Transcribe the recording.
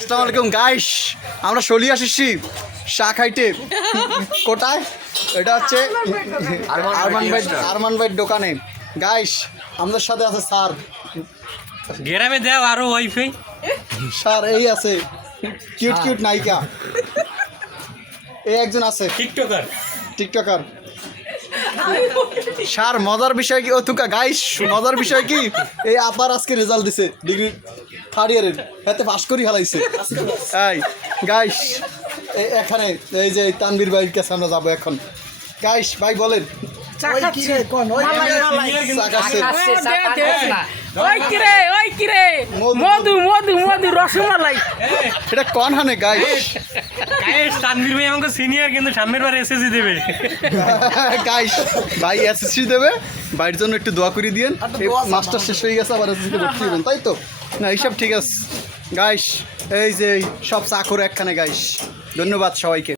আসসালামু আলাইকুম গাইস, আমরা চলি আসছি চা খাইতে। কোথায়? এটা হচ্ছে আরমান ভাইয়ের দোকানে। গাইস আমাদের সাথে আছে স্যার। গ্রামে দেও আরো ওয়াইফাই স্যার এই আছে কিউট কিউট নায়িকা, এই একজন আছে টিকটকার। স্যার মজার বিষয় কি, ও তুকা গাইস মজার বিষয় কি, এই আপার আজকে রেজাল্ট দিছে ডিগ্রি 3rd ইয়ারের, এতে পাস করি হালাইছে। এই গাইস এখানে এই যে তানভীর ভাইয়ের কাছে আমরা যাবো এখন। গাইস ভাই বলেন মধু মধু মধু রসমালাই এটা কোন হানে গাইস? তানভীর ভাই আমাকে সিনিয়র, কিন্তু সামনের বার এসএসসি দেবে। গাইস ভাই এসএসসি দেবে, ভাইয়ের জন্য একটু দোয়া করে দিয়েন। এই মাস্টার শেষ হয়ে গেছে, আবার এসএসসি ভর্তি হবেন, তাই তো? না এইসব ঠিক আছে গাইস। এই যে সব চাকর একখানে গাইস। ধন্যবাদ সবাইকে।